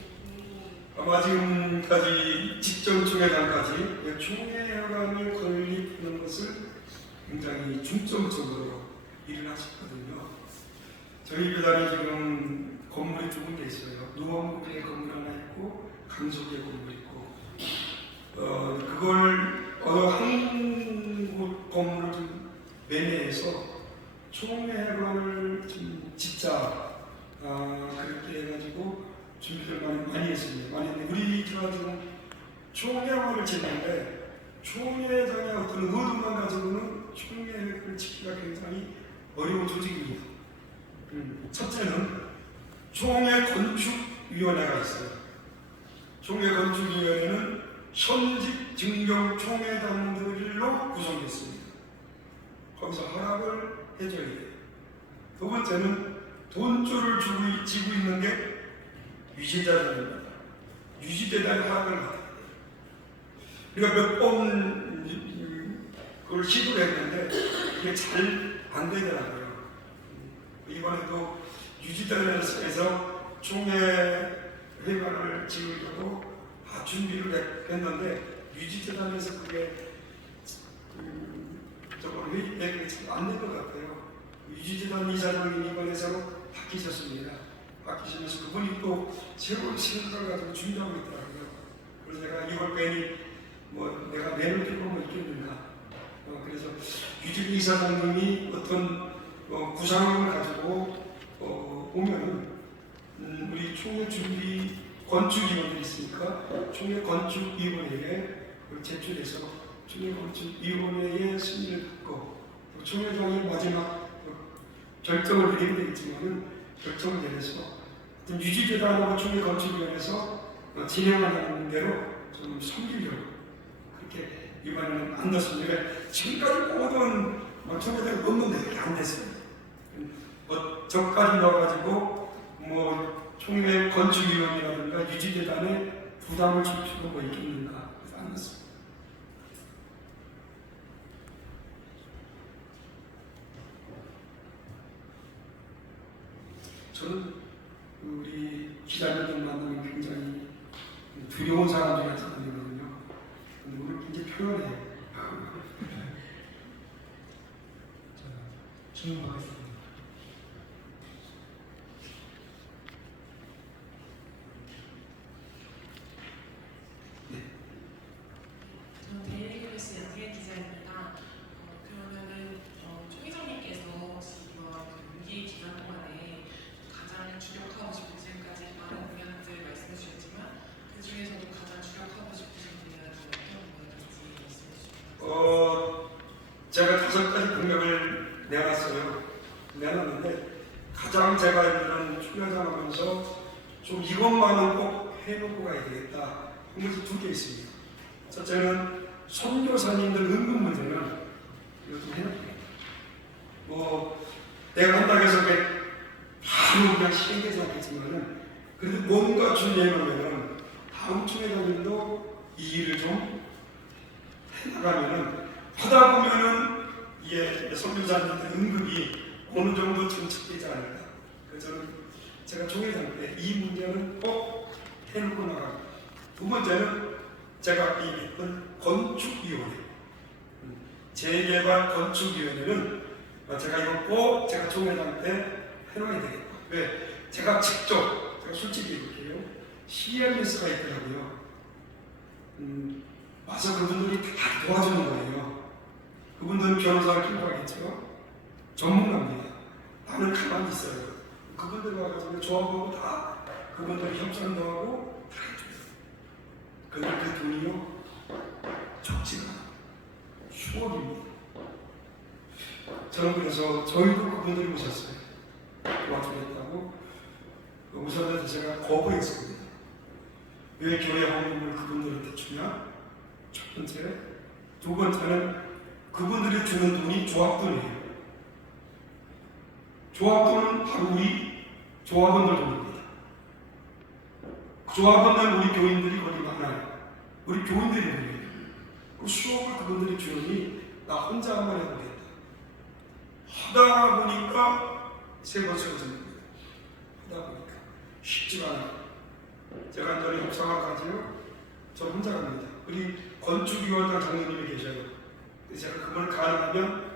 아마 지금까지 직전 총회장까지 총회관을 건립하는 것을 굉장히 중점적으로 일을 하셨거든요. 저희 교단이 지금 건물이 두 군데 있어요. 노원구에 건물 하나 있고 강석에 건물 있고 그걸 한 곳 건물을 좀 매매해서 총회관을 좀 짓자 그렇게 해가지고 준비를 많이 했습니다. 많이 했는데 우리 제가 지금 총회관을 짓는데 총회장의 어떤 의도만 가지고는 총회를 짓기가 굉장히 어려운 조직입니다. 첫째는 총회 건축위원회가 있어요. 총회 건축위원회는 현직 증경 총회장들로 구성됐습니다. 거기서 허락을 해줘야 돼요. 두 번째는 돈줄을 지고 있는 게 유지자들입니다. 유지재단이 허락을 받아야 돼요. 우리가 몇 번 그걸 시도를 했는데 이게 잘 안 되더라고요. 이번에도 유지단에서 총회 회관을 지으려고 준비를 했는데 유지재단에서 그게 저번 회의 때 잘 안 된 것 같아요. 유지재단 이사장님이 이번에 새로 바뀌셨습니다. 바뀌시면서 그분이 또 새로운 생각을 가지고 준비하고 있더라고요. 그래서 제가 이걸 괜히 뭐 내가 내를 들고 뭐 있겠는가. 그래서 유지기 이사장님이 어떤 구상을 가지고 오면은 우리 총회 준비 건축위원들이 있으니까 총회 건축위원회에 제출해서 총회 건축위원회의 승인을 받고 또 총회장이 마지막 결정을 내리면 되겠지만은 결정을 내려서 유지재단하고 총회 건축위원회에서 진행하는 대로 좀 섬기려고 그렇게 이번에는 안 넣었습니다. 지금까지 모든 총회장이 넣는데 그렇게 안 됐어요. 저까지 넣어가지고 총회 건축위원이라든가 유지재단에 부담을 줄 필요가 뭐 있겠는가 그래서 안 넣었습니다. 저는 우리 기자님들 만나면 굉장히 두려운 사람 중에 한 사람이거든요. 근데 오늘 굉장히 편안해요. 질문하겠습니다. 저는 데일리뉴스 양재 기자입니다. 그러면은 총 회장님께서 이번 위기 기간 동안에 가장 주력하고 싶은 지금까지 많은 분야들 말씀해 주셨지만 그 중에서도 가장 주력하고 싶으신 분야는 어떤 분야인지 말씀해 주시면 제가 5가지 공약을 내놨는데 가장 제가 이런 총회장 하면서 좀 이것만은 꼭 해놓고 가야 되겠다 하는 것이 2개 있습니다. 첫째는 선교사님들 은근 문제는 이거 좀 해놓고 내가 한다고 해서 바로 그냥 실행되지 않겠지만은 그래도 뭔가 준비해놓으면은 다음 총회장님도 이 일을 좀 해나가면은 하다 보면은 이게 선교사님들 응급이 어느 정도 정착되지 않을까. 그래서 저는 제가 총회장 때 이 문제는 꼭 해놓고 나가고, 2번째는 제가 얘기했던 건축위원회, 재개발 건축위원회는 제가 이거 꼭 제가 총회장 때 해놔야 되겠다. 왜? 제가 직접, 제가 솔직히 얘기할게요. CMS가 있더라고요. 와서 그분들이 다 도와주는 거예요. 그분들은 변호사를 끼고 가겠죠. 전문가입니다. 나는 가만히 있어요. 그분들 와가지고 조합하고 다 그분들 협상도 하고 다 해줘요. 근데 그 돈이요 적지가 않아요. 수억입니다. 저는 그래서 저희도 그분들이 오셨어요. 도와주겠다고. 오셨는데 제가 거부했습니다. 왜 교회 헌금을 그분들한테 주냐? 첫 번째. 2번째는 그분들이 주는 돈이 조합돈이에요. 조합돈은 바로 우리 조합원들 돈입니다. 조합원은 우리 교인들이 거기 많아요. 우리 교인들이 돈이에요. 그 수업을 그분들이 주느니 나 혼자 한번 해보겠다. 하다 보니까 세 번 세워집니다. 하다 보니까 쉽지가 않아요. 제가 전에 협상을 가지요. 저 혼자 갑니다. 우리 건축위원장 장로님이 계셔요. 제가 그분을 가능하면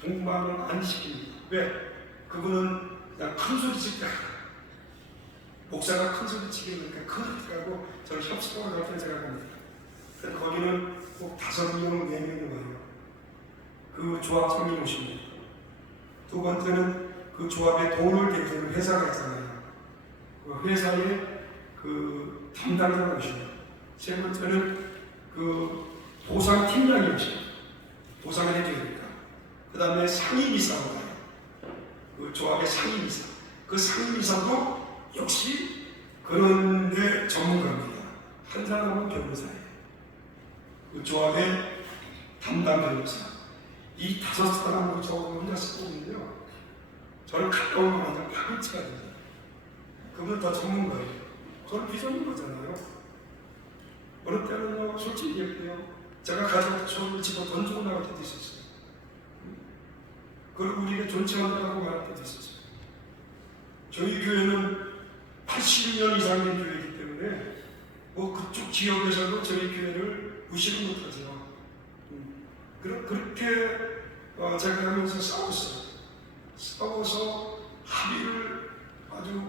동반을 안 시킵니다. 왜? 그분은 그냥 큰 소리 치니까 목사가 큰 소리 치게 되니까 큰 소리 치고 저를 협상을 갈 때 제가 갑니다. 그래서 거기는 꼭 5명, 4명이 와요. 그 조합장님 오십니다. 2번째는 그 조합의 돈을 대주는 회사가 있잖아요. 그 회사의 그 담당자가 오십니다. 3번째는 그 보상팀장이 오십니다. 보상을 해줘야 됩니다. 그 다음에 상임이사가 와요. 그 조합의 상임이사. 그 상임이사도 역시 그런데 전문가입니다. 한 사람은 변호사예요. 그 조합의 담당 변호사. 이 5사람으로 저 혼자 쓰고 있는데요. 저는 가까운 것만 파김치가 됩니다. 그분 다 전문가예요. 저는 비전인 거잖아요. 어느 때는요, 솔직히 얘기해요. 제가 가져온 처음을 집어 던지고 나갈 때도 있었어요. 그리고 우리가 존칭한다고 말할 때도 있었어요. 저희 교회는 80년 이상 된 교회이기 때문에 그쪽 지역에서도 저희 교회를 무시를 못하죠. 그렇게 제가 하면서 싸웠어요. 싸워서 합의를 아주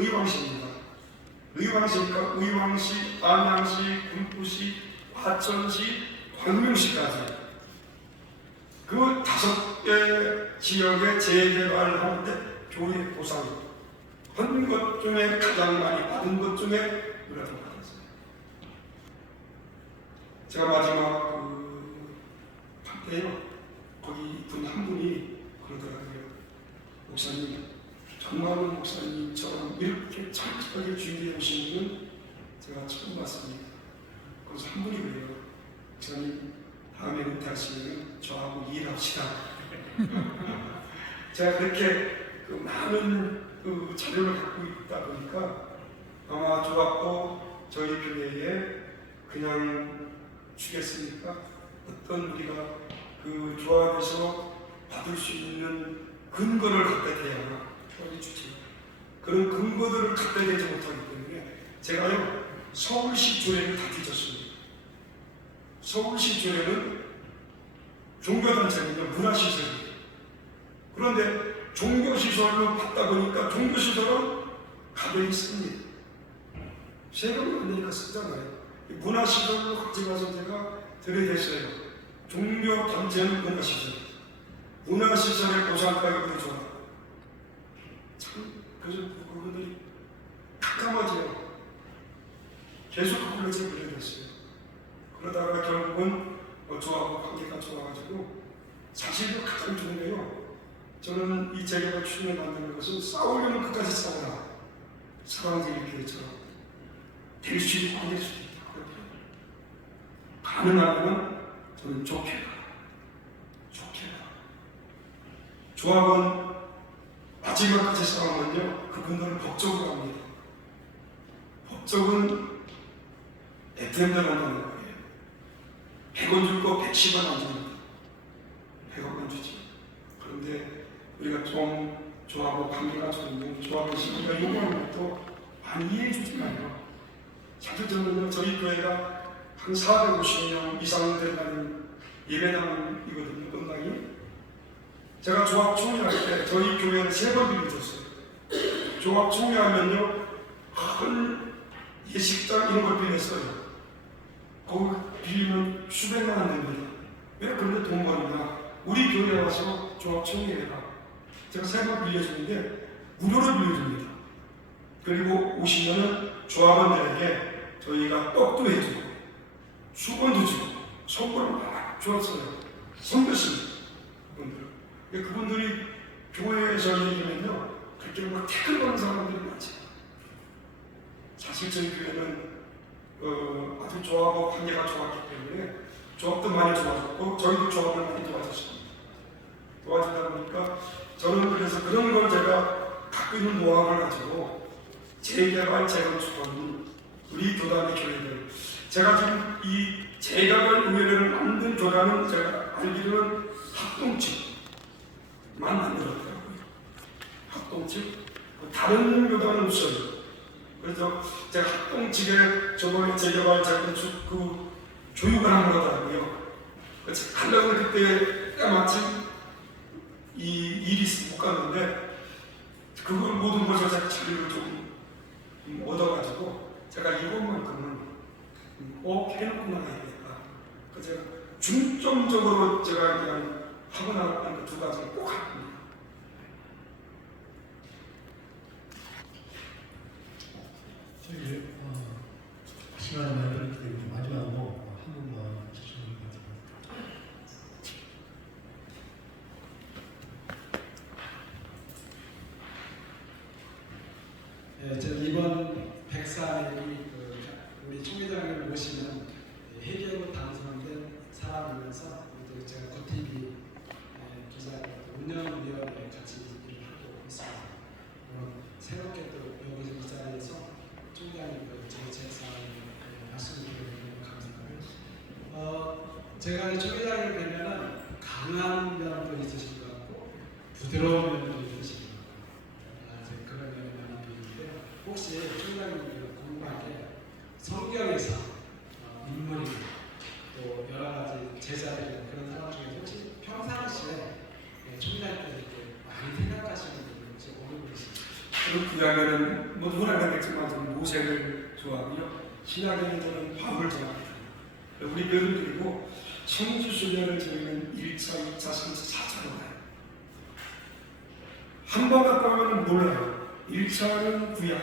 의왕시입니다. 의왕시, 안양시, 군포시, 화천시, 광명시까지 그 5개 지역의 재개발하는데 교회 보상 한 것 중에 가장 많이 받은 것 중에 우리가 받았어요. 제가 마지막 때요 거기 분 한 분이 그러더라고요. 목사님, 정광훈 목사님처럼 이렇게 철저하게 준비해 오신 분은 제가 처음 봤습니다. 그래서 한 분이 그래요. 목사님, 다음에 은퇴하시면 저하고 일합시다. 제가 그렇게 많은 자료를 갖고 있다 보니까 아마 조합도 저희 교회에 그냥 주겠습니까? 어떤 우리가 그 조합에서 받을 수 있는 근거를 갖게 돼야 조합이 주지. 그런 근거들을 갖게 되지 못하기 때문에 제가요 서울시 조례를 다 뒤졌습니다. 서울시 조례는 종교단체는요 문화시설이에요. 그런데 종교시설로 받다 보니까 종교시설은 가격이 씁니다. 세금이 안 내니까 쓰잖아요. 문화시설로 가져가서 제가 들이댔어요. 종교단체는 문화시설. 문화시설의 보상가격으로 좋아. 참, 그래서 그분들이 깜깜하지요. 계속 그걸로 제가 들이댔어요. 그러다가 결국은 저하고 관계가 좋아가지고 사실은 가장 좋은 게요. 저는 이 재개발 추진을 만드는 것은 싸우려면 끝까지 싸워라. 사랑제일교회처럼 될 수 있고 안 될 수도 있다. 가능하면 저는 좋게 가. 조합은 마지막까지 싸우면요 그분들은 법적으로 합니다. 법적은 FM대로 한다는 거예요. 100원 줄 거 110원 안 줍니다. 100원만 주지. 그런데 우리가 좀 조합하고 관계가 좋은 조합을 우리가 요구하는 것도 많이 이해해 주지만요. 사실 저는요 저희 교회가 한 450명 이상 된다는 예배당이거든요. 건당이. 제가 조합 총회할 때 저희 교회는 3번 빌려줬어요. 조합 총회하면요 큰 예식장 이런 걸 빌렸어요. 거기 빌리면 수백만 원 됩니다. 왜 그런데 돈 버느냐? 우리 교회에 와서 조합 총회해라. 제가 3번 빌려주는데 무료로 빌려줍니다. 그리고 오시면은 조합원들에게 저희가 떡도 해주고 수건도 주고 선물을 막 주었어요. 선배십니다. 그분들이 교회에서 얘기하면요 그렇게 막 태클 거는 사람들이 많지. 사실 저희 교회는 아주 조합하고 관계가 좋았기 때문에 조합도 많이 좋아졌고 저희도 조합을 많이 도와줬습니다. 도와주다 보니까 저는 그래서 그런 걸 제가 갖고 있는 노하우를 가지고 재개발 재건축하는 우리 교단의 교회들, 제가 지금 이 재개발 의회를 만든 교단은 제가 알기로는 합동측만 만들었더라고요. 합동측. 다른 교단은 없어요. 그래서 제가 합동측에 저번에 재개발 재건축 그 교육을 한 거더라고요. 그래서 하려고 그때 때마침 이 일이 있어 못 갔는데 그걸 모든 것을 제가 자료를 좀 얻어가지고 제가 이것만큼은 꼭 해놓고 나가야겠다. 그래서 제가 중점적으로 제가 그냥 하고 나갔던 그 2가지를 꼭 할 겁니다. 저희 시간이 많이 걸렸기 때문에 마지막으로 한 분만 질문을 드립니다. 네, 저는 이번 104일이 우리 총회장을 모시는 회계로 당선된 사람이면서 또 제가 고TV 기자 운영위원회 같이 일을 하고 있습니다. 새롭게 또 여기서 이 자리에서 총장님 정책사항을 말씀드리는 감사하고요. 제가 총회장을 뵈면은 강한 면도 있으신 것 같고 부드러운 면도 있으신 것 같고 그런 면이 많이 보이는데요. 혹시 총장님 궁금한 게 성경에서 인물이 또 여러 가지 제자들 그런 사람 중에 혹시 평상시에 총장님께 이렇게 많이 생각하시는 분이 혹시 어느 분이신가요? 그 이야기는 뭐 누구나 그랬겠지만 저는 모세를 좋아하고요. 신약에는 저는 바울을 좋아합니다. 우리 별을 드리고 성지순례를 저희는 1차, 2차, 3차, 4차로 가요. 한 번 갔다 오면 몰라요. 1차는 구약,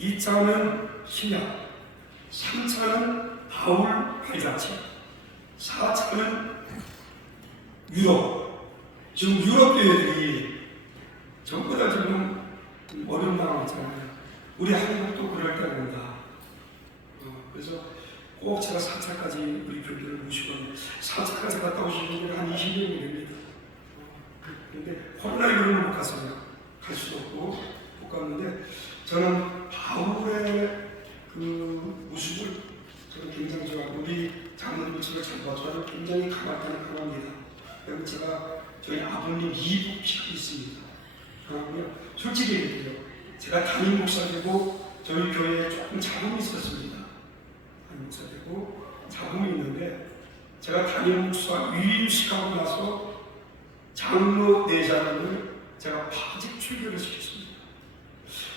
2차는 신약, 3차는 바울 발자취, 4차는 유럽. 지금 유럽 교회들이 전부 다 지금 어려운 상황 있잖아요. 우리 한국도 그럴 때가 온다. 그래서 꼭 제가 4차까지 우리 교회를 모시고 4차까지 갔다 오시는 분이 한 20명이 됩니다. 그런데 코로나19는 못 갔어요. 갈 수도 없고 못 갔는데 저는 바울의 그 모습을 저는 굉장히 좋아하고 우리 장로님을 제가 잘 봐줘요. 굉장히 강합니다. 그리고 제가 저희 아버님 이북 시키고 있습니다. 그러고요. 솔직히 얘기해요. 제가 담임 목사 되고 저희 교회에 조금 잡음이 있었습니다. 담임 목사 되고 잡음이 있는데 제가 담임 목사 위임식하고 나서 장로 4사람을 제가 파직 출교를 시켰습니다.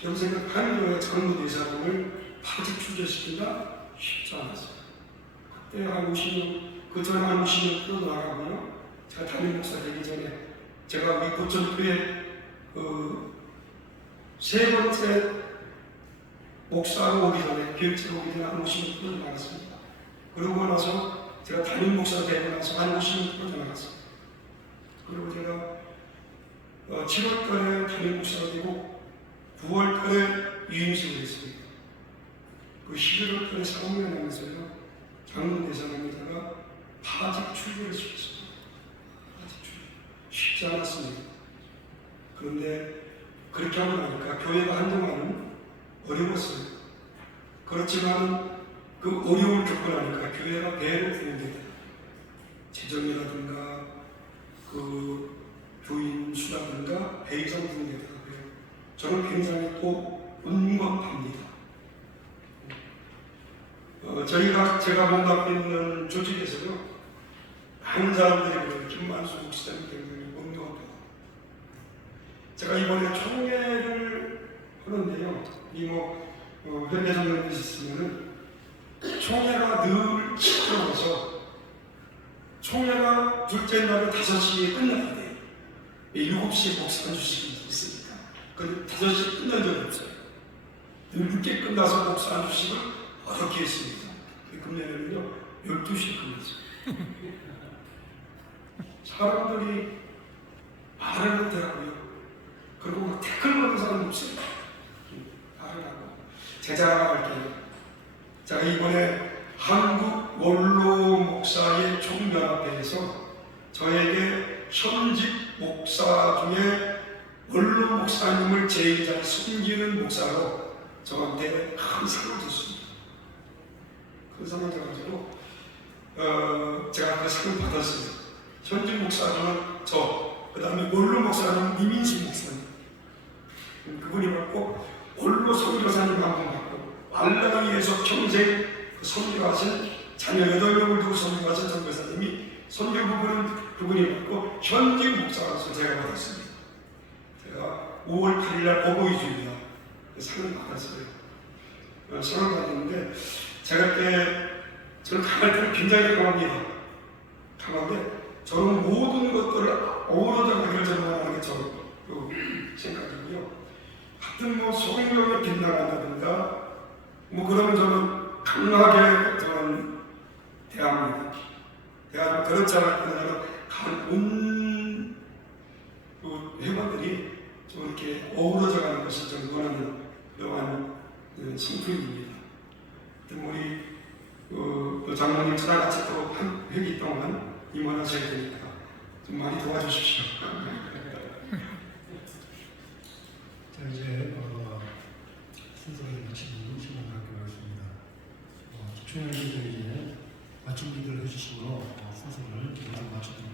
여러분 생각하는 거예요. 장로 4사람을 파직 출교시킨다? 쉽지 않았어요. 그때 한 50년, 그 전에 한 50년 끌어나가고요. 제가 담임 목사 되기 전에 제가 이 고천교회 세 번째 목사로 오기 전에 교육자로 오기 전에 한 50년 끌어나갔습니다. 그러고 나서 제가 담임 목사 되고 나서 한 50년 끌어나갔습니다. 그리고 제가 7월달에 담임 목사가 되고 9월달에 유임식을 했습니다. 그 11월달에 사업을 하면서요. 장로 대사님에다가 파직 출교를 시켰습니다. 파직 출교. 쉽지 않았습니다. 그런데 그렇게 하고 나니까 교회가 한동안은 어려웠어요. 그렇지만 그 어려움을 겪고 나니까 교회가 배로 부흥되다. 재정이라든가 그 교인 수라든가 배 이상 부흥되더라고요. 저는 굉장히 또 운겁합니다. 제가 몸담고 있는 조직에서요. 많은 사람들이 김만수 목사님 굉장히 운겁합니다. 제가 이번에 총회를 하는데요. 회계 장면이 있으면은 총회가 늘 시끄러워서 총회가 둘째 날은 5시에 끝나야 돼요. 7시에 복수한 주식이 있으니까. 근데 5시에 끝난 적이 없어요. 늘 늦게 끝나서 복수한 주식을 어렵게 했습니다. 금년에는요, 12시에 끝났어요. 사람들이 말을 못하고요. 그리고 막 태클 거는 사람이 없어요. 말을 하고. 제 자랑할게요. 제가 이번에 한국 원로 목사의 총연합회에서 저에게 현직 목사 중에 원로 목사님을 제2자 섬기는 목사로 저한테 큰 상을 줬습니다. 그 상을 줘가지고 제가 그 상을 받았어요. 현직 목사님은 그 다음에 원로 목사님은 이민식 목사님. 그분이 받고 원로 선교사님 한 분 받고 알라이에서 평생 선교하신 자녀 8명을 두고 선교하신 선교사님이 선교 부분은 그분이 받고 현직 목사로서 제가 받았습니다. 제가 5월 8일날 어버이주일날 그 상을 받았어요. 상을 받았는데 제가 그때 저는 강할 때는 굉장히 강합니다. 강한데 저는 모든 것들을 어우러져 가기를 전망하는 게 저는 생각이고요. 하여튼 뭐 성경을 빗나간다든가 그러면 저는 강하게 저는 대합니다. 그렇지 않았거나 온 회원들이 좀 이렇게 어우러져 가는 것을 좀 원하는 그러한 성품입니다. 우리 장로님 저랑 같이 또 한 회기 동안 임원하셔야 되니까 좀 많이 도와주십시오. 자, 이제 순서를 마치고 시간하기로 하겠습니다. 총회장님께서 이제 마침 기도를 해주시고 순서를 마치도록 하겠습니다.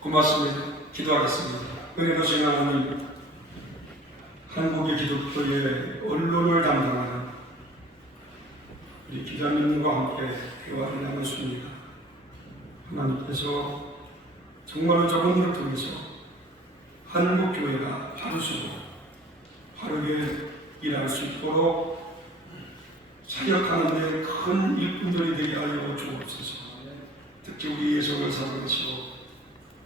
고맙습니다. 기도하겠습니다. 은혜로우신 하나님, 한국의 기독교의 언론을 담당하는 우리 기자님과 함께 대화를 나눴습니다. 하나님께서 정말로 저분들을 통해서 한국교회가 하루수고 하루에 일할 수 있도록 사역하는 데 큰 일꾼들이 되게 하여 주옵소서. 특히 우리 예성을 사랑하시고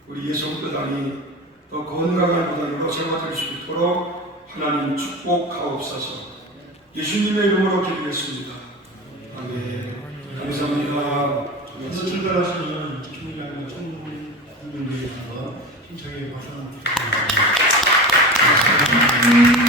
우리 예성 교단이 더 건강한 교단으로 세워질 수 있도록 하나님 축복하옵소서. 예수님의 이름으로 기도했습니다. 아멘. 감사합니다. 오늘 출발하시는 총회장님 청문위에서 신청해 박수 한번 부탁드립니다.